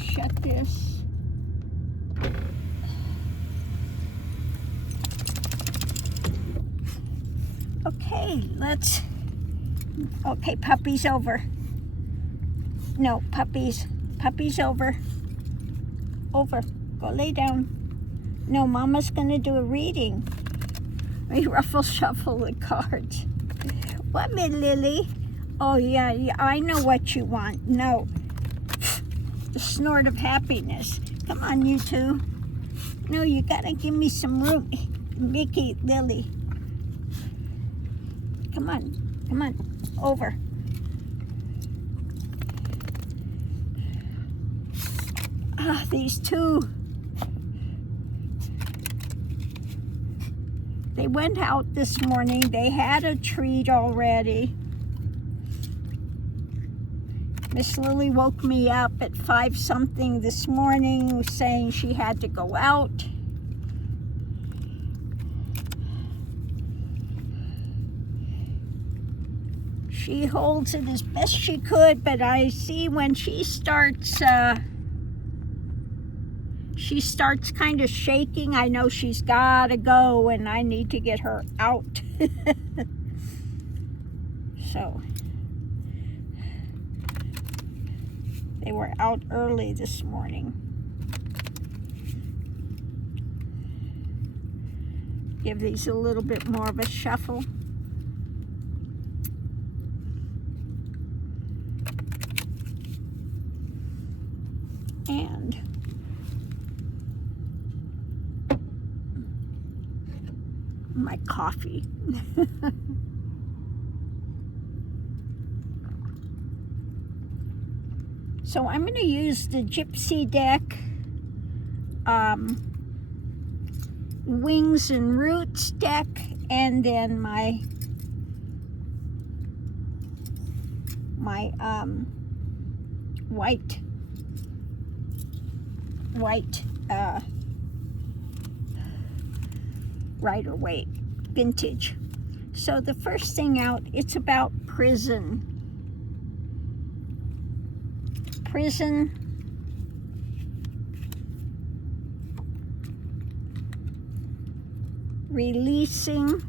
shut this. Okay, okay, puppies over. No, puppies over. Over, go lay down. No, Mama's gonna do a reading. We ruffle shuffle the cards. What, Mid Lily? Oh yeah, I know what you want. No, the snort of happiness. Come on, you two. No, you gotta give me some room. Mickey, Lily. Come on, over. Ah, these two. They went out this morning. They had a treat already. Miss Lily woke me up at 5 something this morning saying she had to go out. She holds it as best she could, but I see when she starts kind of shaking, I know she's gotta go and I need to get her out. So they were out early this morning. Give these a little bit more of a shuffle. And my coffee. So I'm going to use the Gypsy deck, Wings and Roots deck, and then my white Rider-Waite vintage. So the first thing out, it's about prison. Releasing,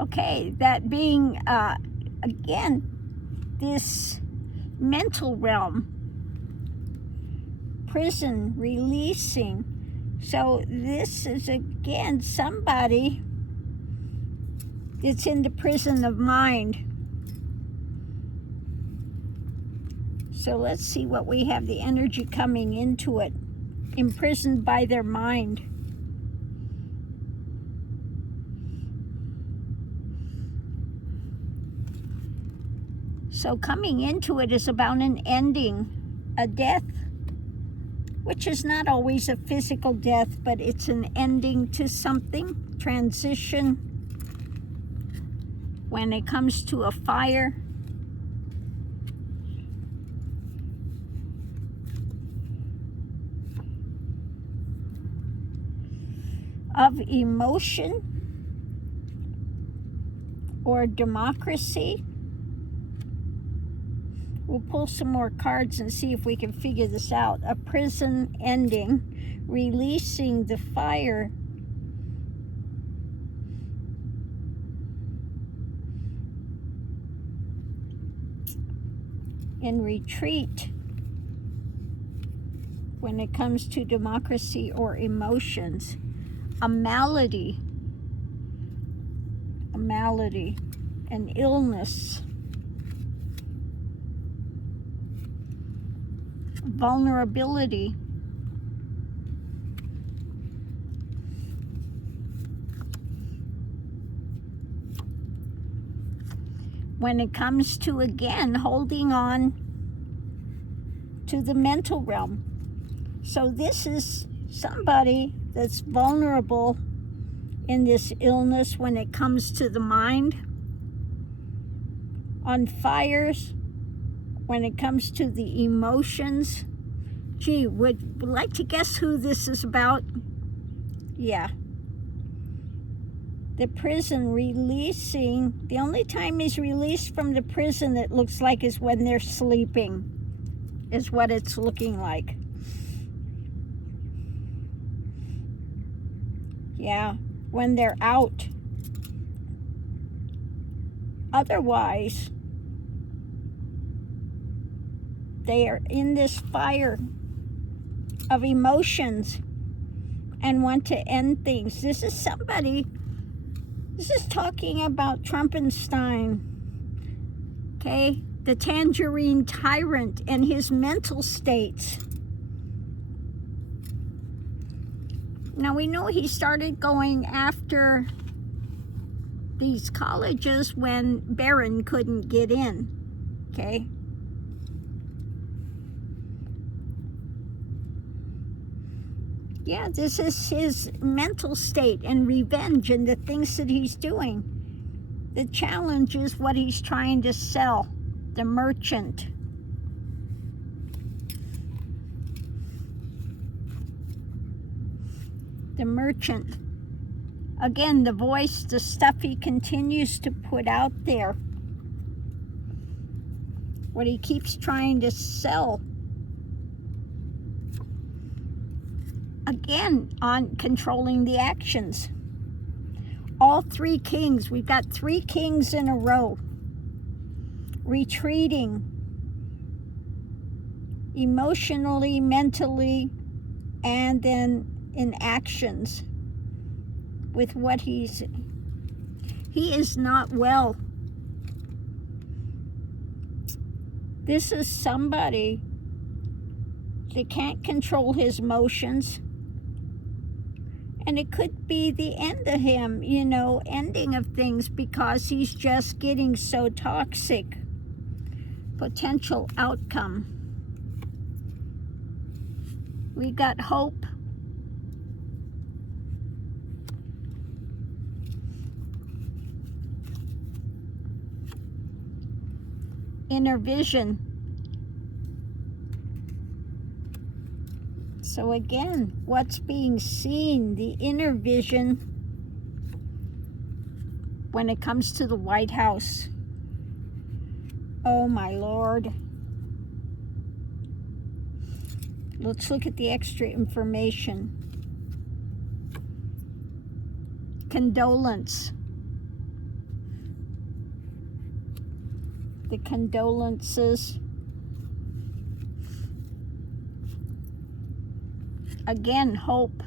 okay, that being again this mental realm, prison, releasing. So this is again somebody that's in the prison of mind. So let's see what we have, the energy coming into it. Imprisoned by their mind. So coming into it is about an ending, a death, which is not always a physical death, but it's an ending to something, transition. When it comes to a fire, of emotion or democracy. We'll pull some more cards and see if we can figure this out. A prison ending, releasing the fire. In retreat when it comes to democracy or emotions. A malady, an illness, vulnerability, when it comes to, again, holding on to the mental realm. So this is somebody that's vulnerable in this illness when it comes to the mind. On fires, when it comes to the emotions. Gee, would like to guess who this is about? Yeah. The prison releasing, the only time he's released from the prison, it looks like, is when they're sleeping, is what it's looking like. Yeah, when they're out. Otherwise, they are in this fire of emotions and want to end things. This is talking about Trumpenstein, okay? The tangerine tyrant and his mental states. Now we know he started going after these colleges when Barron couldn't get in, okay? Yeah, this is his mental state and revenge and the things that he's doing. The challenge is what he's trying to sell, the merchant. The merchant. Again, the voice, the stuff he continues to put out there. What he keeps trying to sell. Again, on controlling the actions. All three kings, we've got three kings in a row. Retreating. Emotionally, mentally, and then in actions. With what he is not well. This is somebody that can't control his emotions. And it could be the end of him, you know, ending of things, because he's just getting so toxic. Potential outcome. We got hope. Inner vision. So again, what's being seen, the inner vision, when it comes to the White House. Oh my Lord. Let's look at the extra information. Condolence. The condolences. Again, hope.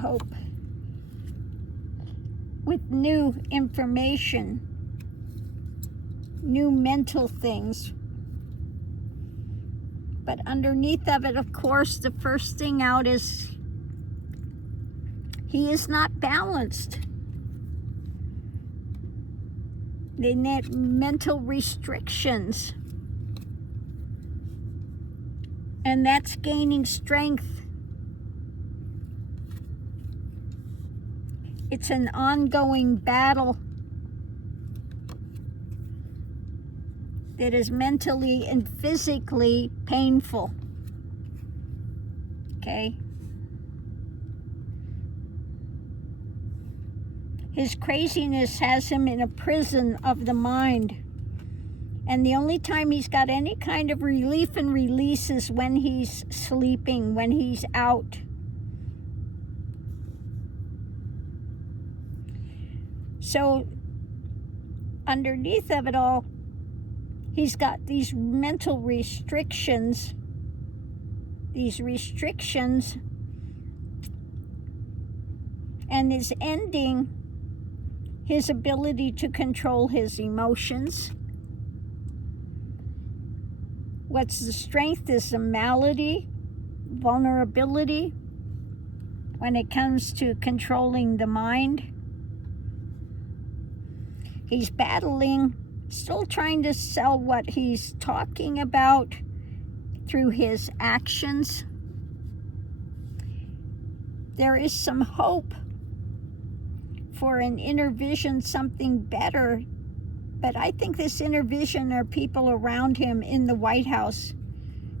Hope. With new information, new mental things. But underneath of it, of course, the first thing out is he is not balanced. The mental restrictions. And that's gaining strength. It's an ongoing battle that is mentally and physically painful. Okay? His craziness has him in a prison of the mind. And the only time he's got any kind of relief and release is when he's sleeping, when he's out. So, underneath of it all, he's got these mental restrictions. These restrictions. And is ending his ability to control his emotions. What's the strength is the malady, vulnerability, when it comes to controlling the mind. He's battling, still trying to sell what he's talking about through his actions. There is some hope for an inner vision, something better. But I think this inner vision are people around him in the White House,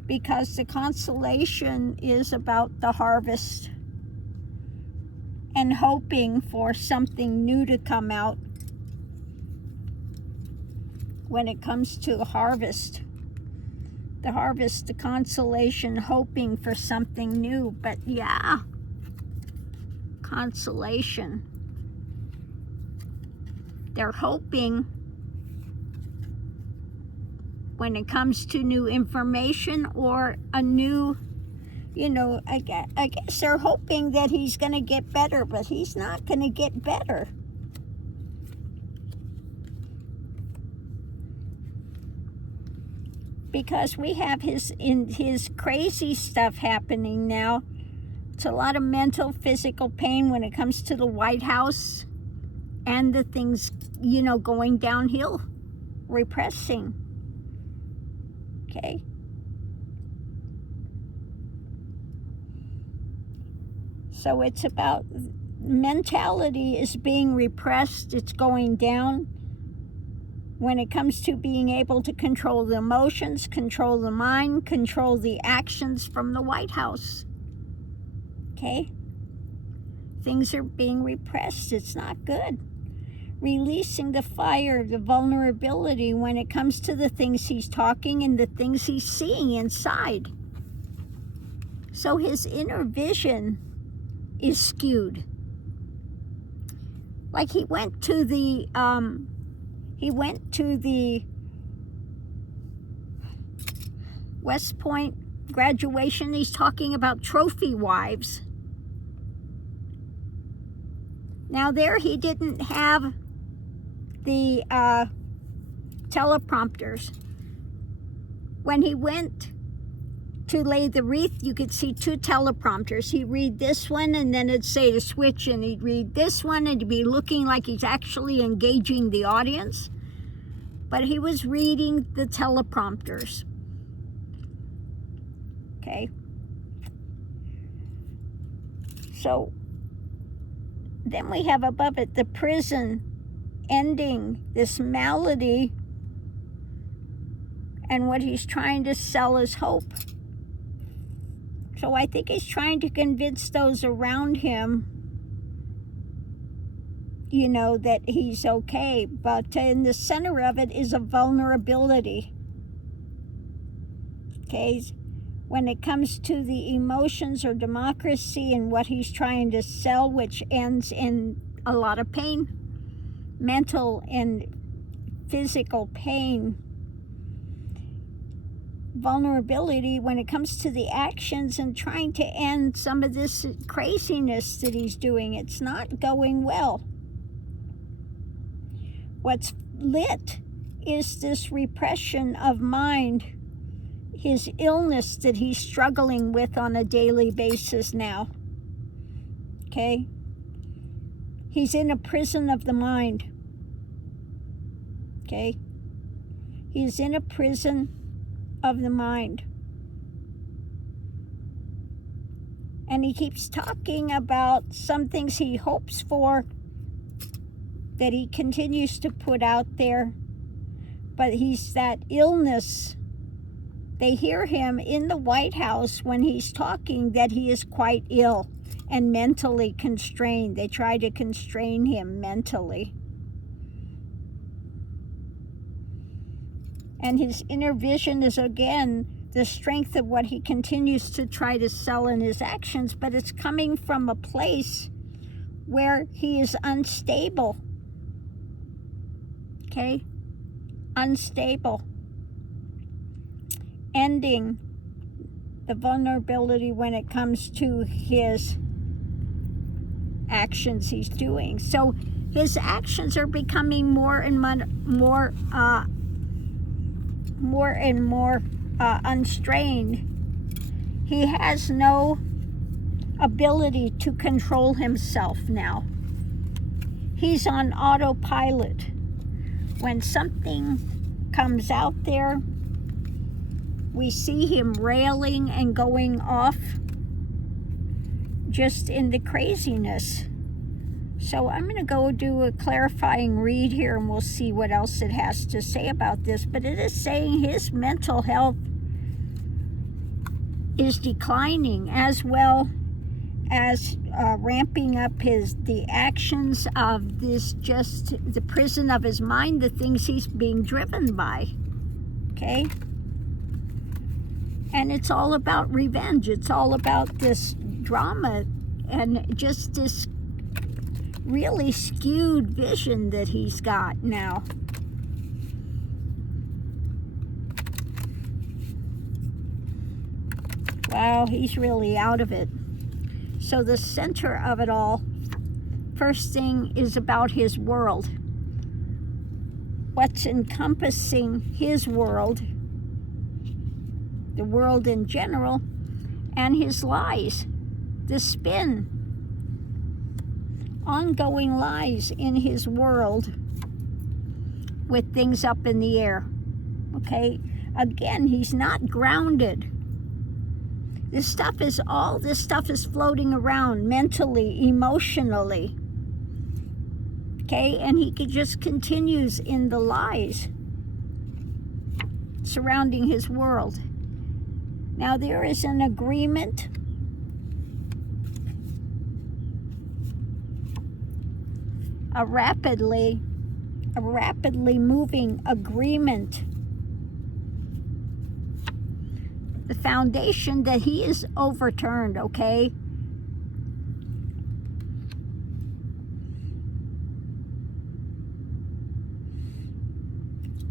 because the constellation is about the harvest and hoping for something new to come out when it comes to harvest. The harvest, the consolation, hoping for something new. But yeah, consolation. They're hoping when it comes to new information or a new, I guess they're hoping that he's going to get better, but he's not going to get better. Because we have his crazy stuff happening now. It's a lot of mental, physical pain when it comes to the White House and the things, going downhill, repressing. Okay. So it's about mentality is being repressed, it's going down. When it comes to being able to control the emotions, control the mind, control the actions from the White House. Okay? Things are being repressed. It's not good. Releasing the fire, the vulnerability when it comes to the things he's talking and the things he's seeing inside. So his inner vision is skewed. Like he went to the West Point graduation. He's talking about trophy wives. Now there he didn't have the teleprompters. When he went to lay the wreath, you could see two teleprompters. He'd read this one and then it'd say to switch, and he'd read this one and he'd be looking like he's actually engaging the audience. But he was reading the teleprompters. Okay. So then we have above it the prison ending this malady, and what he's trying to sell is hope. So I think he's trying to convince those around him, that he's okay. But in the center of it is a vulnerability. Okay? When it comes to the emotions or democracy and what he's trying to sell, which ends in a lot of pain, mental and physical pain. Vulnerability when it comes to the actions and trying to end some of this craziness that he's doing. It's not going well. What's lit is this repression of mind, his illness that he's struggling with on a daily basis now. Okay? He's in a prison of the mind. Okay? He's in a prison of the mind. And he keeps talking about some things he hopes for that he continues to put out there. But he's that illness. They hear him in the White House when he's talking that he is quite ill and mentally constrained. They try to constrain him mentally. And his inner vision is, again, the strength of what he continues to try to sell in his actions, but it's coming from a place where he is unstable. Okay? Unstable. Ending the vulnerability when it comes to his actions he's doing. So his actions are becoming more and more unstrained. He has no ability to control himself now. He's on autopilot. When something comes out there, we see him railing and going off just in the craziness. So I'm going to go do a clarifying read here, and we'll see what else it has to say about this. But it is saying his mental health is declining, as well as ramping up the actions of this, just the prison of his mind, the things he's being driven by. Okay? And it's all about revenge. It's all about this drama and just this really skewed vision that he's got now. Wow, he's really out of it. So the center of it all, first thing, is about his world. What's encompassing his world, the world in general, and his lies, the spin, ongoing lies in his world with things up in the air. Okay, again, he's not grounded. This stuff is floating around mentally, emotionally. Okay, and he just continues in the lies surrounding his world. Now there is an agreement a rapidly moving agreement. The foundation that he is overturned, okay?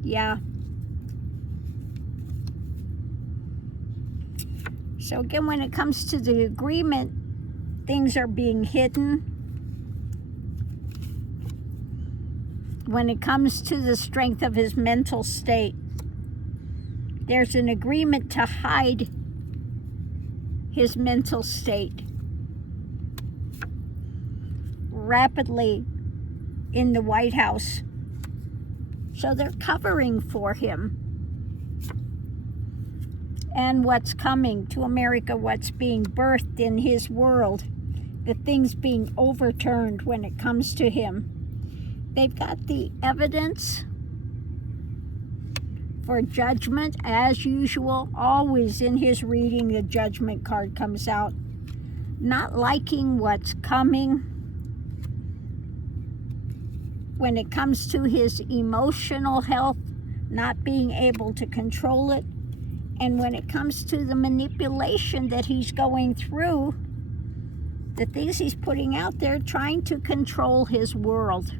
Yeah. So again, when it comes to the agreement, things are being hidden. When it comes to the strength of his mental state, there's an agreement to hide his mental state rapidly in the White House. So they're covering for him and what's coming to America, what's being birthed in his world, the things being overturned when it comes to him. They've got the evidence for judgment, as usual. Always in his reading, the judgment card comes out. Not liking what's coming when it comes to his emotional health, not being able to control it, and when it comes to the manipulation that he's going through, the things he's putting out there, trying to control his world.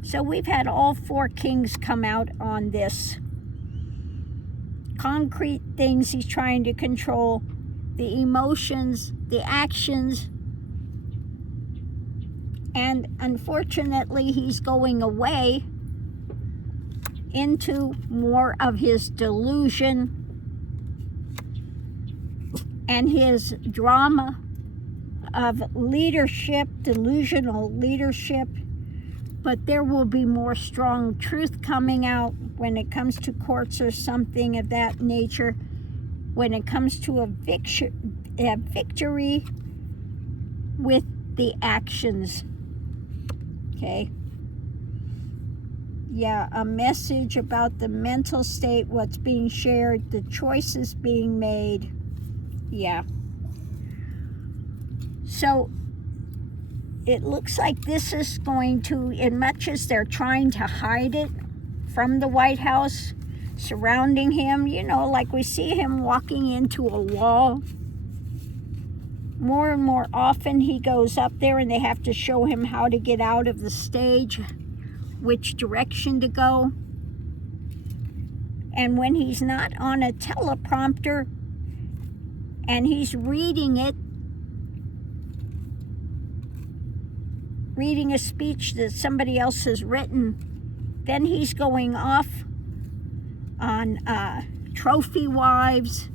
So we've had all four kings come out on this. Concrete things he's trying to control, the emotions, the actions, and unfortunately he's going away into more of his delusion and his drama of leadership, delusional leadership. But there will be more strong truth coming out when it comes to courts or something of that nature. When it comes to a victory with the actions. Okay? Yeah, a message about the mental state, what's being shared, the choices being made. Yeah. So it looks like this is going to, in much as they're trying to hide it from the White House, surrounding him, you know, like we see him walking into a wall. More and more often he goes up there and they have to show him how to get out of the stage, which direction to go. And when he's not on a teleprompter and he's reading it, reading a speech that somebody else has written, then he's going off on trophy wives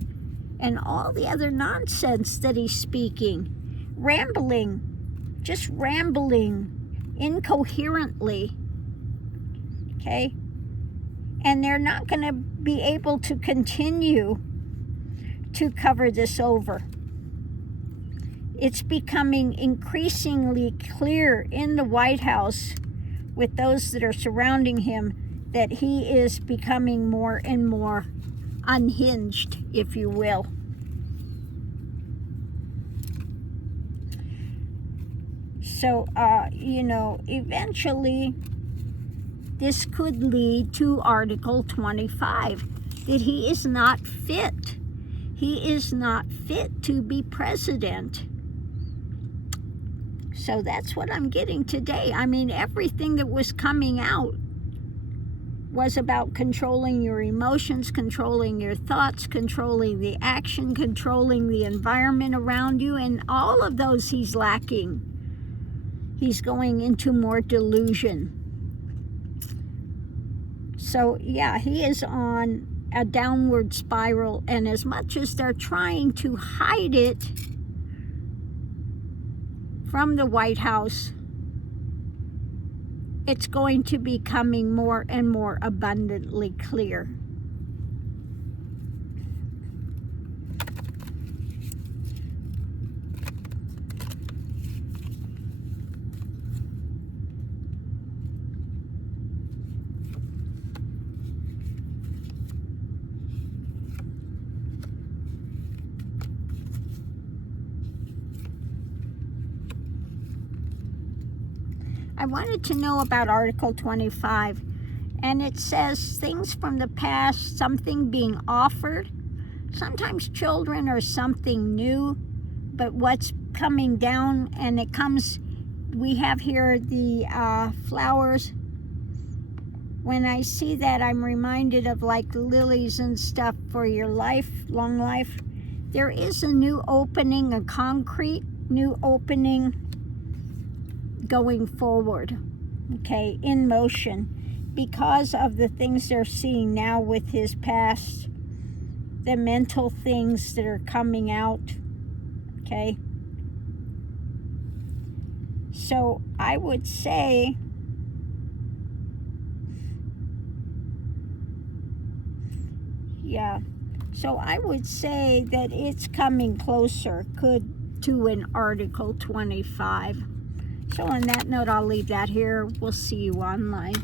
and all the other nonsense that he's speaking. Rambling, just rambling incoherently. Okay? And they're not going to be able to continue to cover this over. It's becoming increasingly clear in the White House with those that are surrounding him that he is becoming more and more unhinged, if you will. So, eventually this could lead to Article 25, that he is not fit. He is not fit to be president. So that's what I'm getting today. I mean, everything that was coming out was about controlling your emotions, controlling your thoughts, controlling the action, controlling the environment around you, and all of those he's lacking. He's going into more delusion. So yeah, he is on a downward spiral, and as much as they're trying to hide it from the White House, it's going to be becoming more and more abundantly clear. I wanted to know about Article 25, and it says things from the past, something being offered. Sometimes children are something new, but what's coming down, and it comes, we have here the flowers. When I see that, I'm reminded of like lilies and stuff for your life, long life. There is a new opening, a concrete new opening going forward, okay, in motion, because of the things they're seeing now with his past, the mental things that are coming out, okay? So I would say so I would say that it's coming closer, to an Article 25. So on that note, I'll leave that here. We'll see you online.